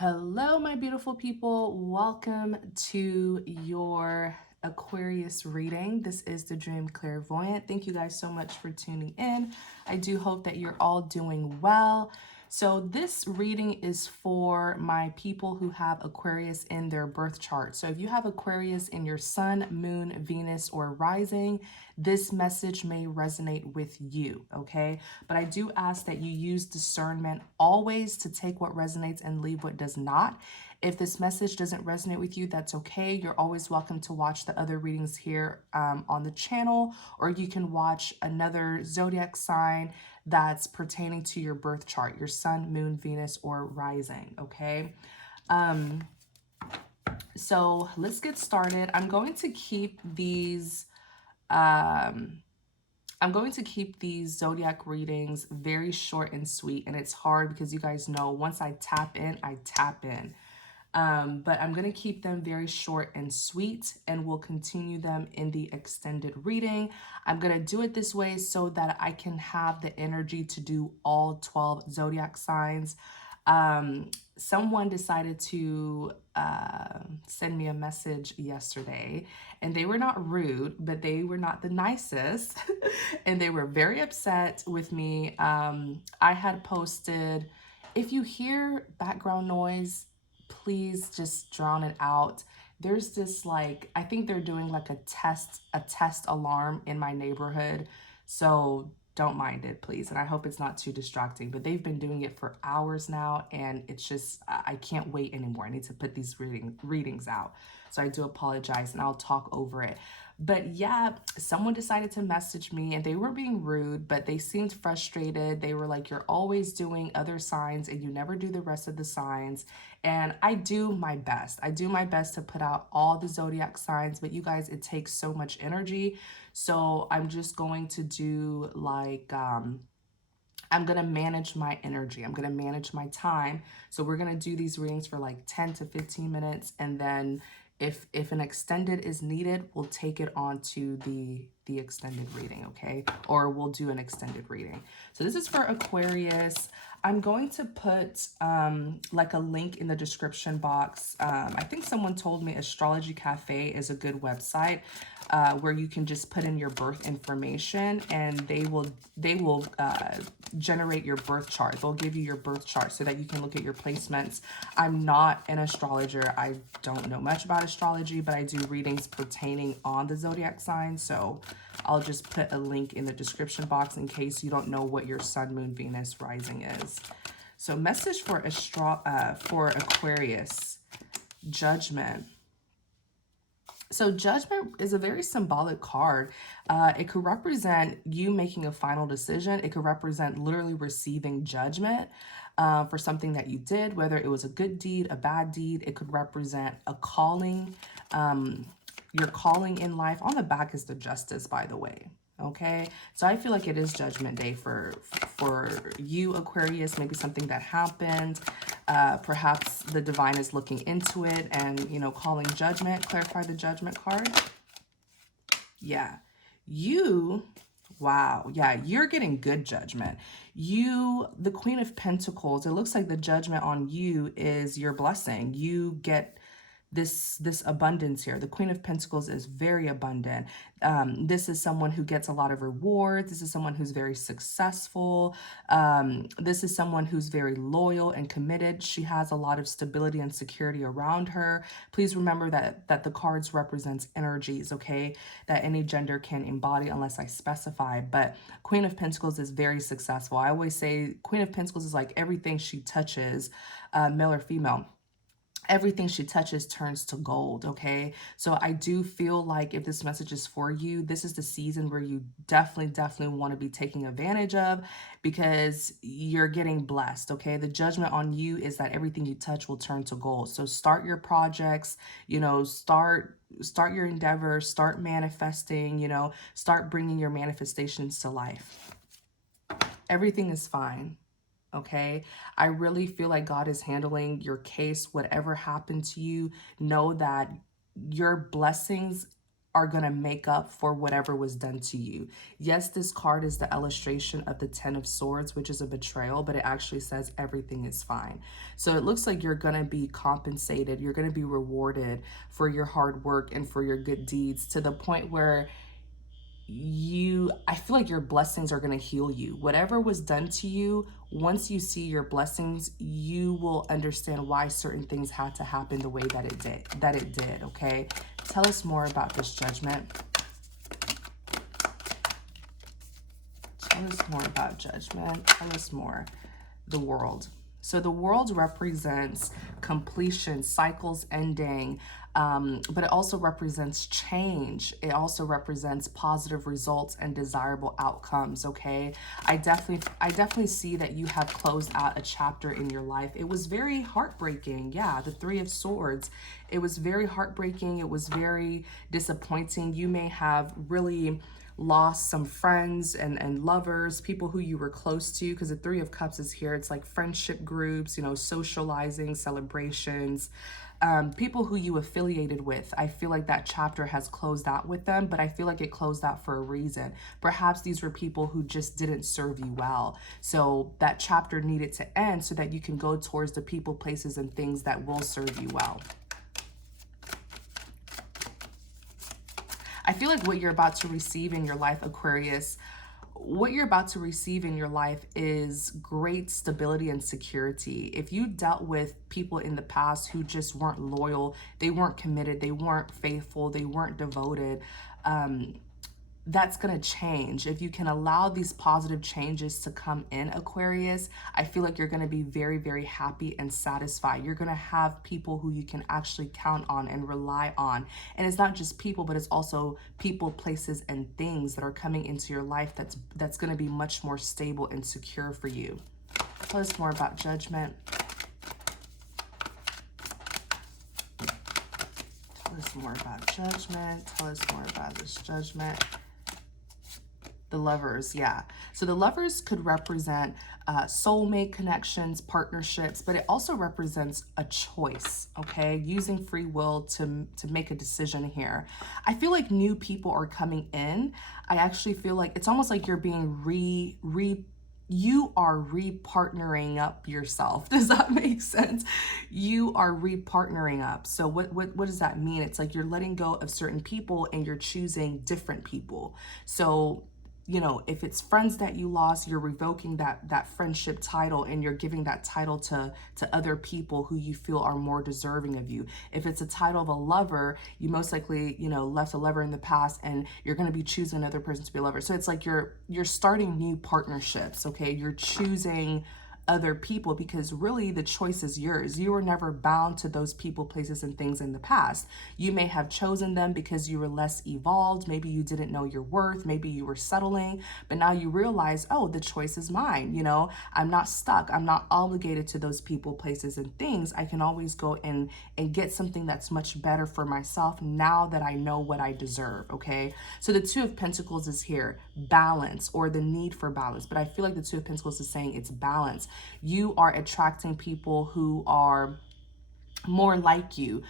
Hello, my beautiful people. Welcome to your Aquarius reading. This is the Dream Clairvoyant. Thank you guys so much for tuning in. I do hope that you're all doing well. So this reading is for my people who have Aquarius in their birth chart. So if you have Aquarius in your sun, moon, Venus, or rising, this message may resonate with you, okay? But I do ask that you use discernment always to take what resonates and leave what does not. If this message doesn't resonate with you, that's okay. You're always welcome to watch the other readings here on the channel, or you can watch another zodiac sign that's pertaining to your birth chart, your sun, moon, Venus, or rising, okay? So let's get started. I'm going to keep these zodiac readings very short and sweet, and it's hard because you guys know once I tap in, I tap in. But I'm going to keep them very short and sweet, and we'll continue them in the extended reading. I'm going to do it this way so that I can have the energy to do all 12 zodiac signs. Someone decided to send me a message yesterday, and they were not rude, but they were not the nicest, and they were very upset with me. I had posted, if you hear background noise, please just drown it out. There's this, like, I think they're doing like a test alarm in my neighborhood. So don't mind it, please. And I hope it's not too distracting, but they've been doing it for hours now, and it's just, I can't wait anymore. I need to put these readings out. So I do apologize, and I'll talk over it. But yeah, someone decided to message me, and they were being rude, but they seemed frustrated. They were like, you're always doing other signs and you never do the rest of the signs. And I do my best. I do my best to put out all the zodiac signs, but you guys, it takes so much energy. So I'm just going to do like, I'm going to manage my energy. I'm going to manage my time. So we're going to do these readings for like 10 to 15 minutes. And then if an extended is needed, we'll take it on to the extended reading, okay? Or we'll do an extended reading. So this is for Aquarius. I'm going to put like a link in the description box. I think someone told me Astrology Cafe is a good website where you can just put in your birth information, and they will generate your birth chart. They'll give you your birth chart so that you can look at your placements. I'm not an astrologer. I don't know much about astrology, but I do readings pertaining on the zodiac signs. So I'll just put a link in the description box in case you don't know what your sun, moon, Venus, rising is. So message for Aquarius, Judgment. So Judgment is a very symbolic card. It could represent you making a final decision. It could represent literally receiving judgment for something that you did, whether it was a good deed, a bad deed. It could represent a calling, your calling in life. On the back is the Justice, by the way. Okay, so I feel like it is Judgment Day for you, Aquarius. Maybe something that happened. Perhaps the divine is looking into it and, you know, calling judgment. Clarify the Judgment card. Yeah, you, wow, yeah, you're getting good judgment. You, the Queen of Pentacles, it looks like the judgment on you is your blessing. You get this abundance here. The Queen of Pentacles is very abundant. This is someone who gets a lot of rewards. This is someone who's very successful. This is someone who's very loyal and committed. She has a lot of stability and security around her. Please remember that the cards represents energies, okay, that any gender can embody unless I specify. But Queen of Pentacles is very successful. I always say Queen of Pentacles is like everything she touches, male or female. Everything she touches turns to gold, okay? So I do feel like if this message is for you, this is the season where you definitely want to be taking advantage of, because you're getting blessed, okay? The judgment on you is that everything you touch will turn to gold. So start your projects, you know, start your endeavors, start manifesting, you know, start bringing your manifestations to life. Everything is fine. Okay, I really feel like God is handling your case. Whatever happened to you, know that your blessings are going to make up for whatever was done to you. Yes, this card is the illustration of the 10 of Swords, which is a betrayal, but it actually says everything is fine. So it looks like you're going to be compensated. You're going to be rewarded for your hard work and for your good deeds, to the point where I feel like your blessings are going to heal you. Whatever was done to you, once you see your blessings, you will understand why certain things had to happen the way that it did, okay? Tell us more about this Judgment. Tell us more about Judgment. Tell us more. The World. So the World represents completion, cycles ending, but it also represents change. It also represents positive results and desirable outcomes, okay? I definitely see that you have closed out a chapter in your life. It was very heartbreaking. Yeah, the Three of Swords. It was very heartbreaking. It was very disappointing. You may have really lost some friends and lovers, people who you were close to, because the Three of Cups is here. It's like friendship groups, you know, socializing, celebrations, people who you affiliated with. I feel like that chapter has closed out with them, but I feel like it closed out for a reason. Perhaps these were people who just didn't serve you well. So that chapter needed to end so that you can go towards the people, places, and things that will serve you well. I feel like what you're about to receive in your life, Aquarius, what you're about to receive in your life is great stability and security. If you dealt with people in the past who just weren't loyal, they weren't committed, they weren't faithful, they weren't devoted, that's going to change. If you can allow these positive changes to come in, Aquarius, I feel like you're going to be very, very happy and satisfied. You're going to have people who you can actually count on and rely on. And it's not just people, but it's also people, places, and things that are coming into your life that's going to be much more stable and secure for you. Tell us more about Judgment. Tell us more about Judgment. Tell us more about this Judgment. The Lovers, yeah. So the Lovers could represent soulmate connections, partnerships, but it also represents a choice, okay? Using free will to make a decision here. I feel like new people are coming in. I actually feel like it's almost like you're being you are re-partnering up yourself. Does that make sense? You are re-partnering up. So what does that mean? It's like you're letting go of certain people and you're choosing different people. So, you know, if it's friends that you lost, you're revoking that friendship title and you're giving that title to other people who you feel are more deserving of you. If it's a title of a lover, you most likely, you know, left a lover in the past and you're going to be choosing another person to be a lover. So it's like you're starting new partnerships, okay? You're choosing other people because really the choice is yours. You were never bound to those people, places, and things in the past. You may have chosen them because you were less evolved. Maybe you didn't know your worth. Maybe you were settling, but now you realize, oh, the choice is mine. You know, I'm not stuck. I'm not obligated to those people, places, and things. I can always go and get something that's much better for myself now that I know what I deserve, okay? So the Two of Pentacles is here, balance, or the need for balance. But I feel like the Two of Pentacles is saying it's balance. You are attracting people who are more like you,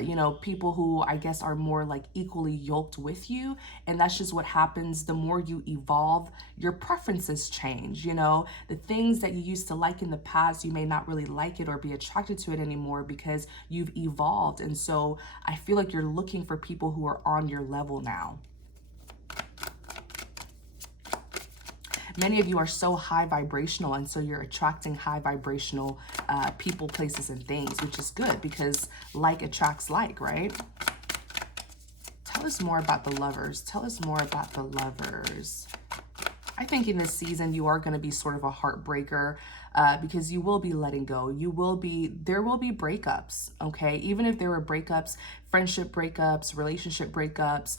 you know, people who I guess are more like equally yoked with you. And that's just what happens. The more you evolve, your preferences change. You know, the things that you used to like in the past, you may not really like it or be attracted to it anymore because you've evolved. And so I feel like you're looking for people who are on your level now. Many of you are so high vibrational, and so you're attracting high vibrational people, places, and things, which is good because like attracts like, right? Tell us more about the Lovers. Tell us more about the Lovers. I think in this season, you are going to be sort of a heartbreaker because you will be letting go. There will be breakups, okay? Even if there were breakups, friendship breakups, relationship breakups,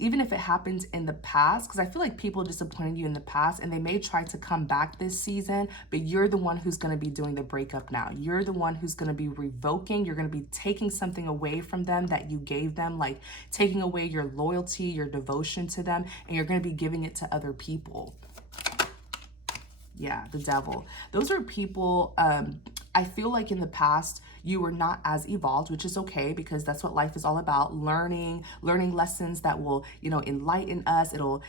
even if it happened in the past, because I feel like people disappointed you in the past and they may try to come back this season, but you're the one who's going to be doing the breakup now. You're the one who's going to be revoking. You're going to be taking something away from them that you gave them, like taking away your loyalty, your devotion to them, and you're going to be giving it to other people. Yeah, the Devil. Those are people, I feel like in the past you were not as evolved, which is okay because that's what life is all about. Learning lessons that will, enlighten us. It'll,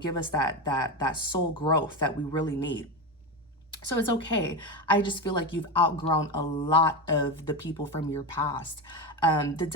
give us that soul growth that we really need. So it's okay. I just feel like you've outgrown a lot of the people from your past. The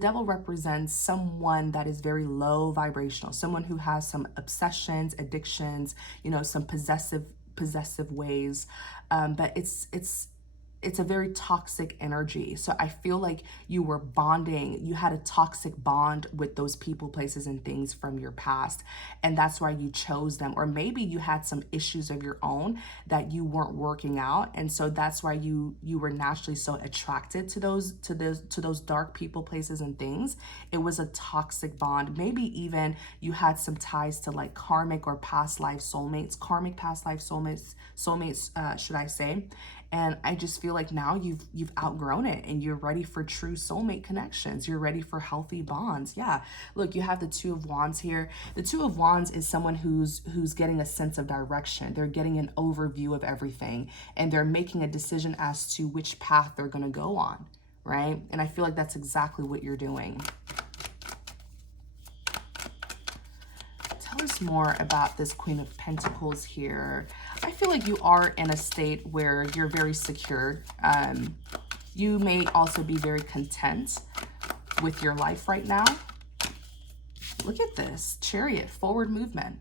devil represents someone that is very low vibrational, someone who has some obsessions, addictions, some possessive ways. But it's a very toxic energy. So I feel like you were bonding, you had a toxic bond with those people, places, and things from your past. And that's why you chose them. Or maybe you had some issues of your own that you weren't working out. And so that's why you were naturally so attracted to those dark people, places, and things. It was a toxic bond. Maybe even you had some ties to like karmic or past life soulmates, karmic past life soulmates, should I say. And I just feel like now you've outgrown it and you're ready for true soulmate connections. You're ready for healthy bonds. Yeah. Look, you have the Two of Wands here. The Two of Wands is someone who's getting a sense of direction. They're getting an overview of everything and they're making a decision as to which path they're going to go on, right? And I feel like that's exactly what you're doing. Tell us more about this Queen of Pentacles here. I feel like you are in a state where you're very secure. You may also be very content with your life right now. Look at this. Chariot, forward movement.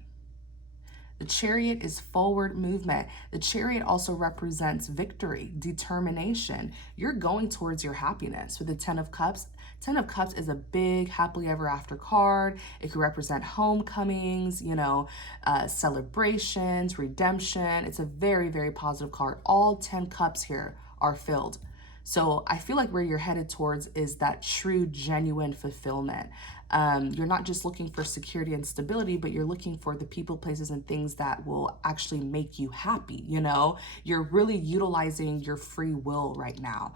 The Chariot is forward movement. The Chariot also represents victory, determination. You're going towards your happiness with the Ten of Cups. Ten of Cups is a big happily ever after card. It could represent homecomings, celebrations, redemption. It's a very, very positive card. All 10 cups here are filled. So I feel like where you're headed towards is that true, genuine fulfillment. You're not just looking for security and stability, but you're looking for the people, places, and things that will actually make you happy. You're really utilizing your free will right now.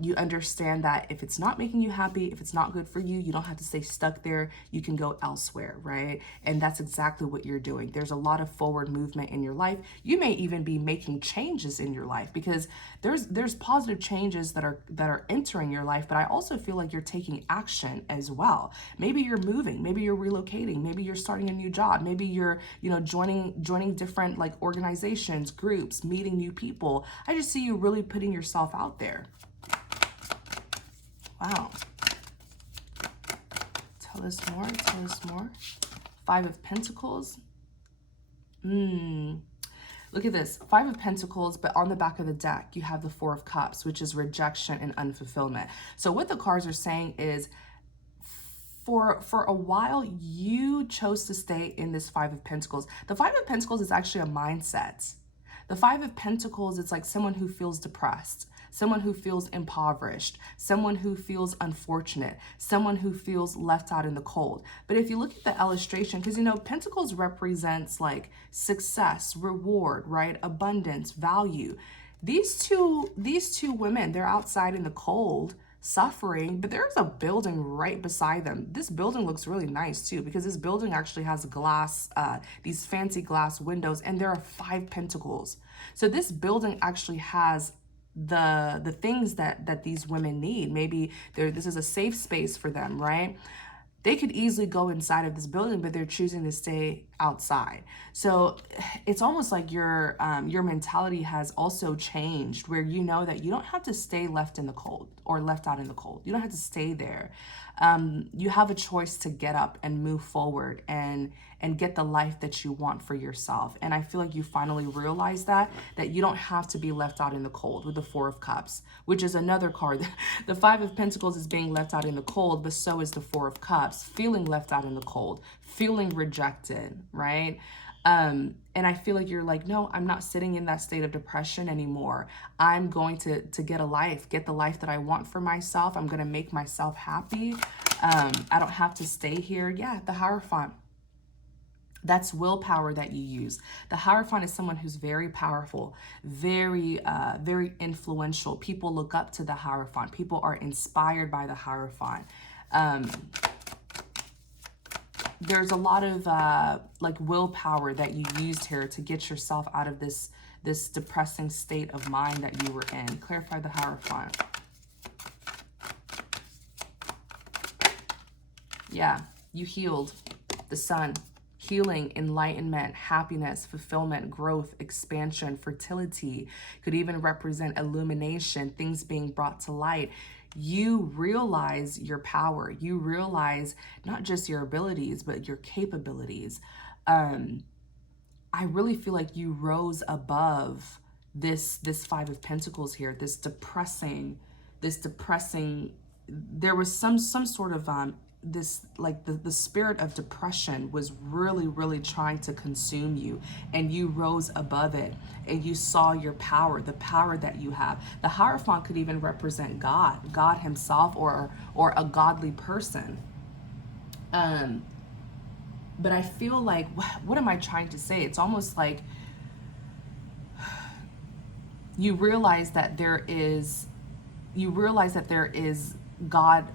You understand that if it's not making you happy, if it's not good for you, you don't have to stay stuck there. You can go elsewhere, right? And that's exactly what you're doing. There's a lot of forward movement in your life. You may even be making changes in your life because there's positive changes that are entering your life, but I also feel like you're taking action as well. Maybe you're moving, maybe you're relocating, maybe you're starting a new job, maybe you're, joining different like organizations, groups, meeting new people. I just see you really putting yourself out there. Wow. Tell us more. Tell us more. Five of Pentacles. Look at this. Five of Pentacles, but on the back of the deck, you have the Four of Cups, which is rejection and unfulfillment. So what the cards are saying is for a while, you chose to stay in this Five of Pentacles. The Five of Pentacles is actually a mindset. The Five of Pentacles, it's like someone who feels depressed, someone who feels impoverished, someone who feels unfortunate, someone who feels left out in the cold. But if you look at the illustration, because Pentacles represents like success, reward, right? Abundance, value. These two women, they're outside in the cold, suffering, but there's a building right beside them. This building looks really nice too, because this building actually has glass, these fancy glass windows, and there are 5 pentacles. So this building actually has the things that these women need. Maybe this is a safe space for them, right? They could easily go inside of this building, but they're choosing to stay outside. So it's almost like your mentality has also changed, where you know that you don't have to stay left in the cold or left out in the cold. You don't have to stay there. You have a choice to get up and move forward and get the life that you want for yourself. And I feel like you finally realize that you don't have to be left out in the cold with the Four of Cups, which is another card. The Five of Pentacles is being left out in the cold, but so is the Four of Cups, feeling left out in the cold, feeling rejected, right? And I feel like you're like, no, I'm not sitting in that state of depression anymore. I'm going to get a life, get the life that I want for myself. I'm going to make myself happy. I don't have to stay here. Yeah, the Hierophant. That's willpower that you use. The Hierophant is someone who's very powerful, very influential. People look up to the Hierophant. People are inspired by the Hierophant. There's a lot of like willpower that you used here to get yourself out of this this depressing state of mind that you were in. Clarify the Hierophant. Yeah, you healed. The Sun. Healing, enlightenment, happiness, fulfillment, growth, expansion, fertility. Could even represent illumination, things being brought to light. You realize your power. You realize not just your abilities, but your capabilities. I really feel like you rose above this Five of Pentacles here, this depressing, there was some sort of this, like the spirit of depression was really trying to consume you, and you rose above it and you saw your power, the power that you have. The Hierophant could even represent God himself, or a godly person. But I feel like, what am I trying to say? It's almost like you realize that there is God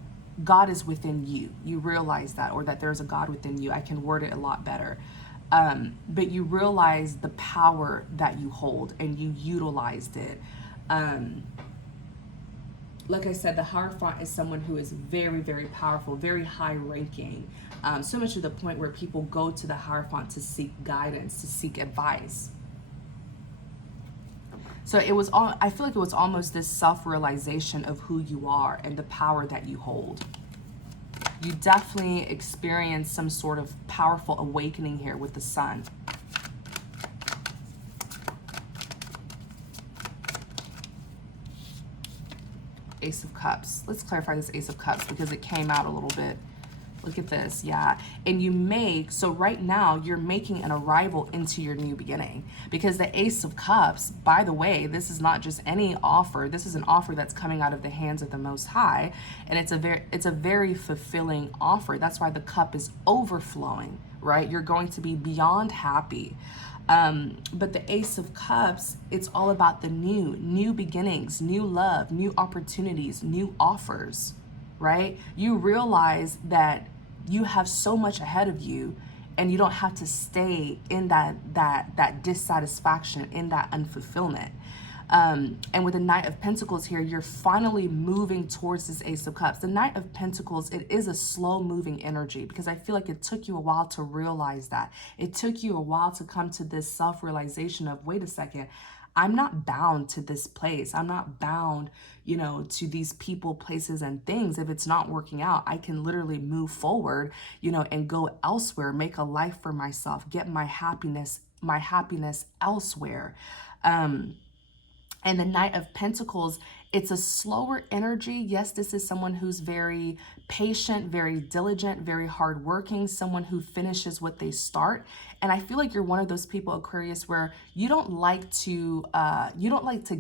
is within you. You realize that, or that there's a God within you. I can word it a lot better. But you realize the power that you hold, and you utilized it. Like I said, the Hierophant is someone who is very powerful, very high ranking. So much to the point where people go to the Hierophant to seek guidance, to seek advice. So I feel like it was almost this self-realization of who you are and the power that you hold. You definitely experienced some sort of powerful awakening here with the Sun. Ace of Cups. Let's clarify this Ace of Cups because it came out a little bit. Look at this, yeah. And so right now, you're making an arrival into your new beginning, because the Ace of Cups, by the way, this is not just any offer. This is an offer that's coming out of the hands of the Most High, and it's a very fulfilling offer. That's why the cup is overflowing, right? You're going to be beyond happy. But the Ace of Cups, it's all about the new beginnings, new love, new opportunities, new offers, right? You realize that you have so much ahead of you, and you don't have to stay in that dissatisfaction, in that unfulfillment. And with the Knight of Pentacles here, you're finally moving towards this Ace of Cups. The Knight of Pentacles, it is a slow moving energy, because I feel like it took you a while to realize that. It took you a while to come to this self-realization of, wait a second, I'm not bound to this place. I'm not bound, to these people, places, and things. If it's not working out, I can literally move forward, and go elsewhere, make a life for myself, get my happiness elsewhere. And the Knight of Pentacles, it's a slower energy. Yes, this is someone who's very patient, very diligent, very hardworking, someone who finishes what they start. And I feel like you're one of those people, Aquarius, where you don't like to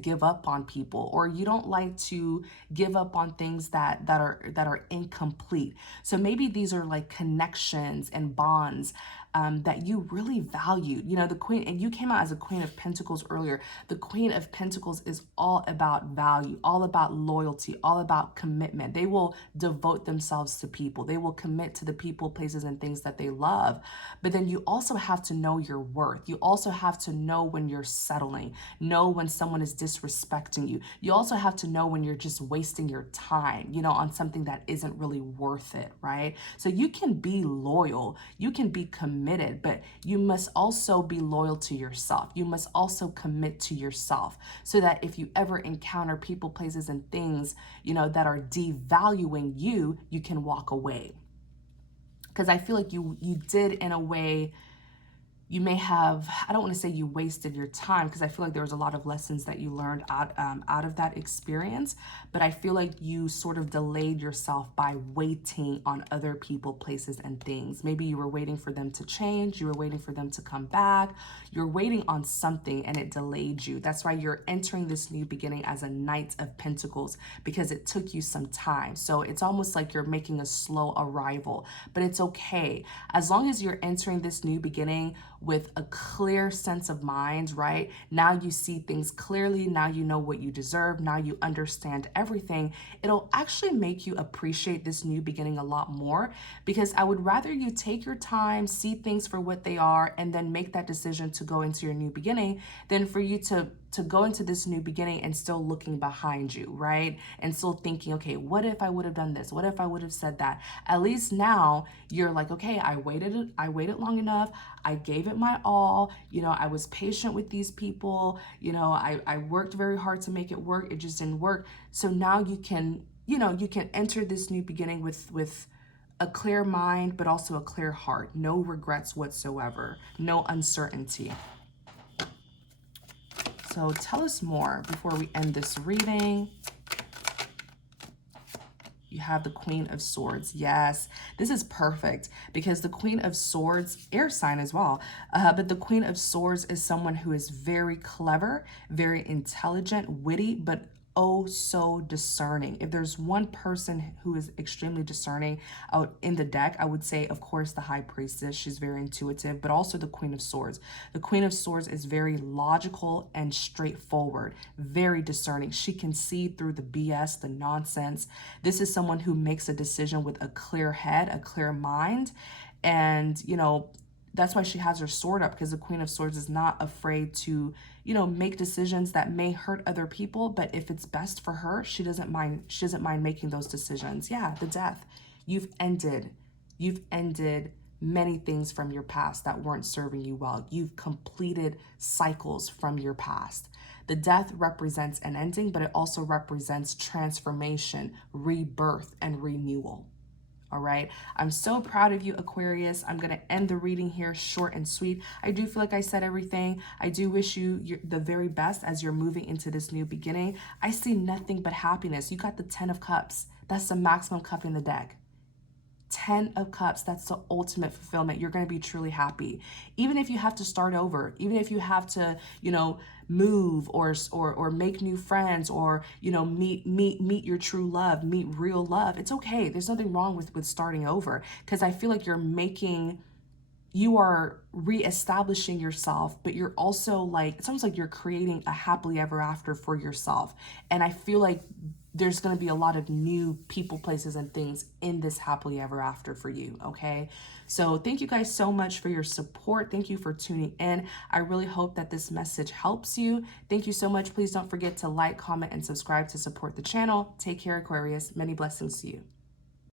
give up on people, or you don't like to give up on things that are incomplete. So maybe these are like connections and bonds that you really value. The Queen, and you came out as a Queen of Pentacles earlier. The Queen of Pentacles is all about value, all about loyalty, all about commitment. They will devote themselves to people. They will commit to the people, places, and things that they love. But then you also have to know your worth. You also have to know when you're settling, know when someone is disrespecting you. You also have to know when you're just wasting your time, on something that isn't really worth it, right? So you can be loyal, you can be committed, but you must also be loyal to yourself. You must also commit to yourself, so that if you ever encounter people, places, and things, that are devaluing you, you can walk away. Because I feel like you did, in a way, you may have, I don't want to say you wasted your time, because I feel like there was a lot of lessons that you learned out of that experience, but I feel like you sort of delayed yourself by waiting on other people, places, and things. Maybe you were waiting for them to change, you were waiting for them to come back, you're waiting on something, and it delayed you. That's why you're entering this new beginning as a Knight of Pentacles, because it took you some time. So it's almost like you're making a slow arrival, but it's okay. As long as you're entering this new beginning with a clear sense of mind, right? Now you see things clearly. Now you know what you deserve. Now you understand everything. It'll actually make you appreciate this new beginning a lot more, because I would rather you take your time, see things for what they are, and then make that decision to go into your new beginning than for you to go into this new beginning and still looking behind you, right? And still thinking, okay, what if I would have done this? What if I would have said that? At least now you're like, okay, I waited long enough. I gave it my all. You know, I was patient with these people. You know, I worked very hard to make it work. It just didn't work. So now you can, you know, you can enter this new beginning with a clear mind, but also a clear heart. No regrets whatsoever. No uncertainty. So tell us more before we end this reading. You have the Queen of Swords. Yes, this is perfect because the Queen of Swords, air sign as well, but the Queen of Swords is someone who is very clever, very intelligent, witty, but oh so discerning. If there's one person who is extremely discerning out in the deck, I would say, of course, the High Priestess. She's very intuitive, but also the Queen of Swords. The Queen of Swords is very logical and straightforward, very discerning. She can see through the BS, the nonsense. This is someone who makes a decision with a clear head, a clear mind, and, you know, that's why she has her sword up, because the Queen of Swords is not afraid to, you know, make decisions that may hurt other people, but if it's best for her, she doesn't mind making those decisions. Yeah, the Death. You've ended many things from your past that weren't serving you well. You've completed cycles from your past. The Death represents an ending, but it also represents transformation, rebirth, and renewal. All right. I'm so proud of you, Aquarius. I'm going to end the reading here short and sweet. I do feel like I said everything. I do wish you the very best as you're moving into this new beginning. I see nothing but happiness. You got the 10 of Cups. That's the maximum cup in the deck. 10 of Cups, that's the ultimate fulfillment. You're going to be truly happy. Even if you have to start over, even if you have to, you know, move or make new friends, or, you know, meet your true love, meet real love. It's okay. There's nothing wrong with starting over, because I feel like you are reestablishing yourself, but you're also like, it's almost like you're creating a happily ever after for yourself. And I feel like there's going to be a lot of new people, places, and things in this happily ever after for you. Okay. So thank you guys so much for your support. Thank you for tuning in. I really hope that this message helps you. Thank you so much. Please don't forget to like, comment, and subscribe to support the channel. Take care, Aquarius. Many blessings to you.